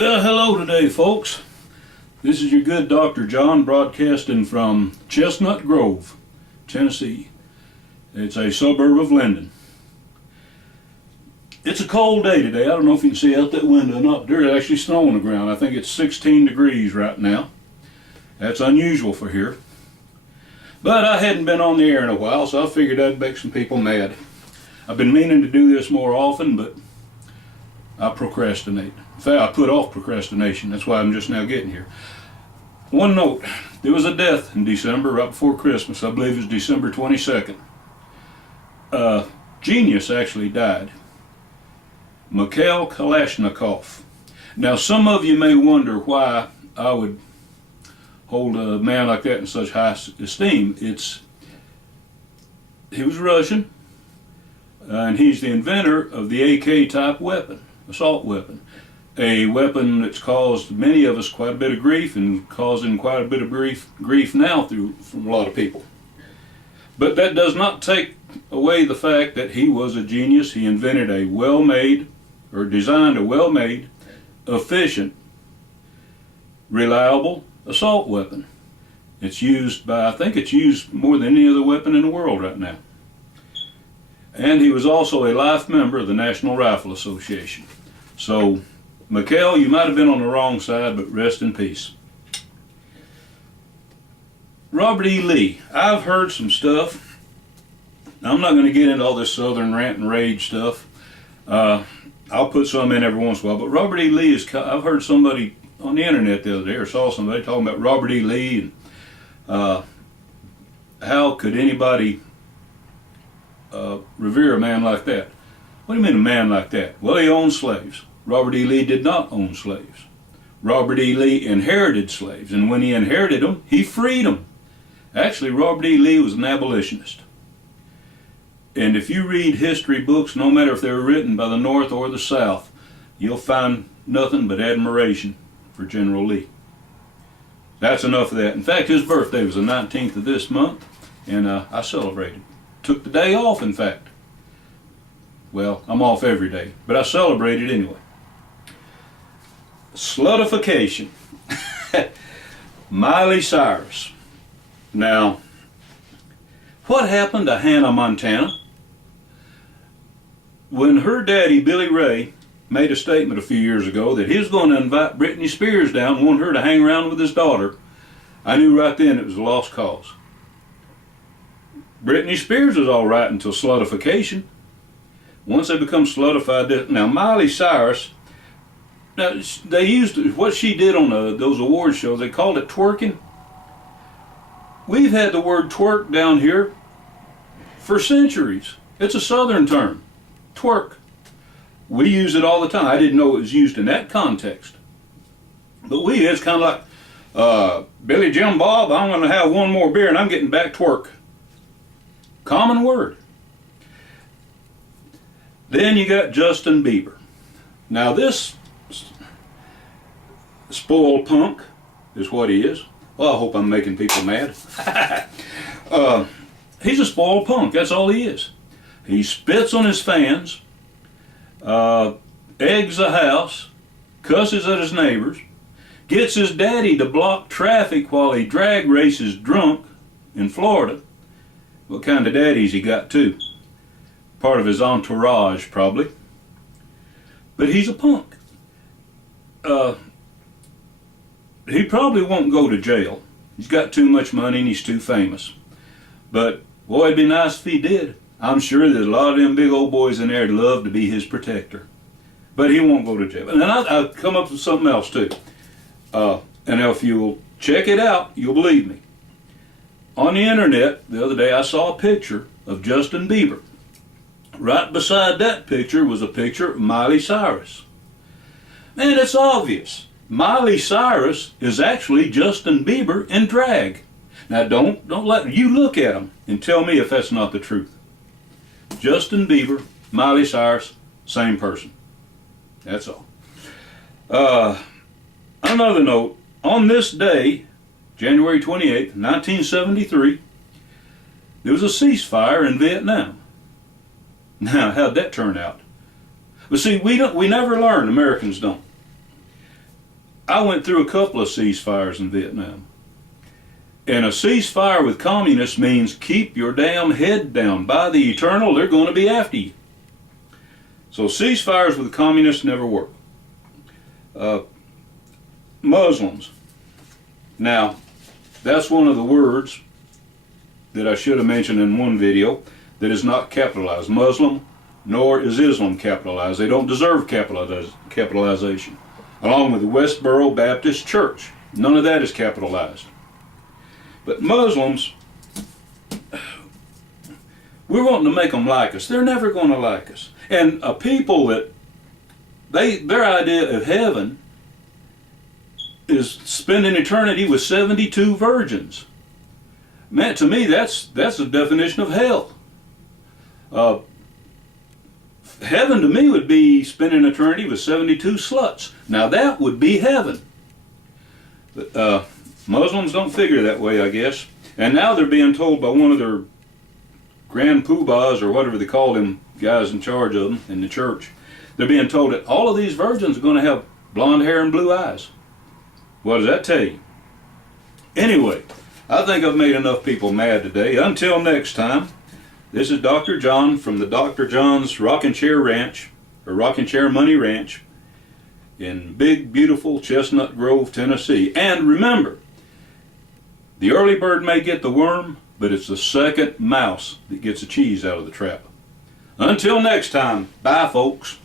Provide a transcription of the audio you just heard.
Well, hello today, folks. This is your good Dr. John broadcasting from Chestnut Grove, Tennessee. It's a suburb of Linden. It's a cold day today. I don't know if you can see out that window or not. There's actually snow on the ground. I think it's 16 degrees right now. That's unusual for here. But I hadn't been on the air in a while, so I figured I'd make some people mad. I've been meaning to do this more often, but I procrastinate. In fact, I put off procrastination. That's why I'm just now getting here. One note, there was a death in December, right before Christmas. I believe it was December 22nd. Genius actually died. Mikhail Kalashnikov. Now, some of you may wonder why I would hold a man like that in such high esteem. He was Russian, and he's the inventor of the AK type weapon, assault weapon. A weapon that's caused many of us quite a bit of grief and causing quite a bit of grief now from a lot of people. But that does not take away the fact that he was a genius. He invented a well-made, or designed a well-made, efficient, reliable assault weapon. It's used by, I think it's used more than any other weapon in the world right now. And he was also a life member of the National Rifle Association. So, Mikhail, you might have been on the wrong side, but rest in peace. Robert E. Lee. I've heard some stuff. Now, I'm not going to get into all this Southern rant and rage stuff. I'll put some in every once in a while. But Robert E. Lee I've heard somebody on the internet the other day, or saw somebody talking about Robert E. Lee and how could anybody revere a man like that? What do you mean a man like that? Well, he owned slaves. Robert E. Lee did not own slaves. Robert E. Lee inherited slaves, and when he inherited them, he freed them. Actually, Robert E. Lee was an abolitionist. And if you read history books, no matter if they were written by the North or the South, you'll find nothing but admiration for General Lee. That's enough of that. In fact, his birthday was the 19th of this month, and I celebrated. Took the day off, in fact. Well, I'm off every day, but I celebrated anyway. Slutification. Miley Cyrus. Now, what happened to Hannah Montana? When her daddy, Billy Ray, made a statement a few years ago that he was going to invite Britney Spears down and want her to hang around with his daughter, I knew right then it was a lost cause. Britney Spears was all right until slutification. Once they become slutified, now Miley Cyrus, now they used what she did on those award shows. They called it twerking. We've had the word twerk down here for centuries. It's a Southern term, twerk. We use it all the time. I didn't know it was used in that context, but it's kind of like Billy Jim Bob. I'm going to have one more beer and I'm getting back twerk. Common word. Then you got Justin Bieber. Now this spoiled punk is what he is. Well, I hope I'm making people mad. He's a spoiled punk, that's all he is. He spits on his fans, eggs the house, cusses at his neighbors, gets his daddy to block traffic while he drag races drunk in Florida. What kind of daddies he got too? Part of his entourage, probably. But he's a punk. He probably won't go to jail. He's got too much money and he's too famous. But, boy, it'd be nice if he did. I'm sure that a lot of them big old boys in there would love to be his protector. But he won't go to jail. And then I'll come up with something else, too. And if you'll check it out, you'll believe me. On the internet, the other day, I saw a picture of Justin Bieber. Right beside that picture was a picture of Miley Cyrus. Man, it's obvious. Miley Cyrus is actually Justin Bieber in drag. Now don't let you look at him and tell me if that's not the truth. Justin Bieber, Miley Cyrus, same person. That's all. Another note, on this day, January 28th, 1973, there was a ceasefire in Vietnam. Now, how'd that turn out? But see, we never learn, Americans don't. I went through a couple of ceasefires in Vietnam. And a ceasefire with communists means keep your damn head down. By the eternal, they're going to be after you. So ceasefires with communists never work. Muslims. Now, that's one of the words that I should have mentioned in one video that is not capitalized. Muslim, nor is Islam capitalized. They don't deserve capitalization. Along with the Westboro Baptist Church. None of that is capitalized. But Muslims, we're wanting to make them like us. They're never going to like us. And a people that, their idea of heaven is spending eternity with 72 virgins. Man, to me, that's the definition of hell. Heaven to me would be spending eternity with 72 sluts. Now that would be heaven. But, Muslims don't figure that way, I guess. And now they're being told by one of their grand poobahs, or whatever they call them guys in charge of them in the church, they're being told that all of these virgins are going to have blonde hair and blue eyes. What does that tell you? Anyway, I think I've made enough people mad today. Until next time, this is Dr. John from the Dr. John's Rocking Chair Ranch, or Rocking Chair Money Ranch, in big, beautiful Chestnut Grove, Tennessee. And remember, the early bird may get the worm, but it's the second mouse that gets the cheese out of the trap. Until next time, bye folks.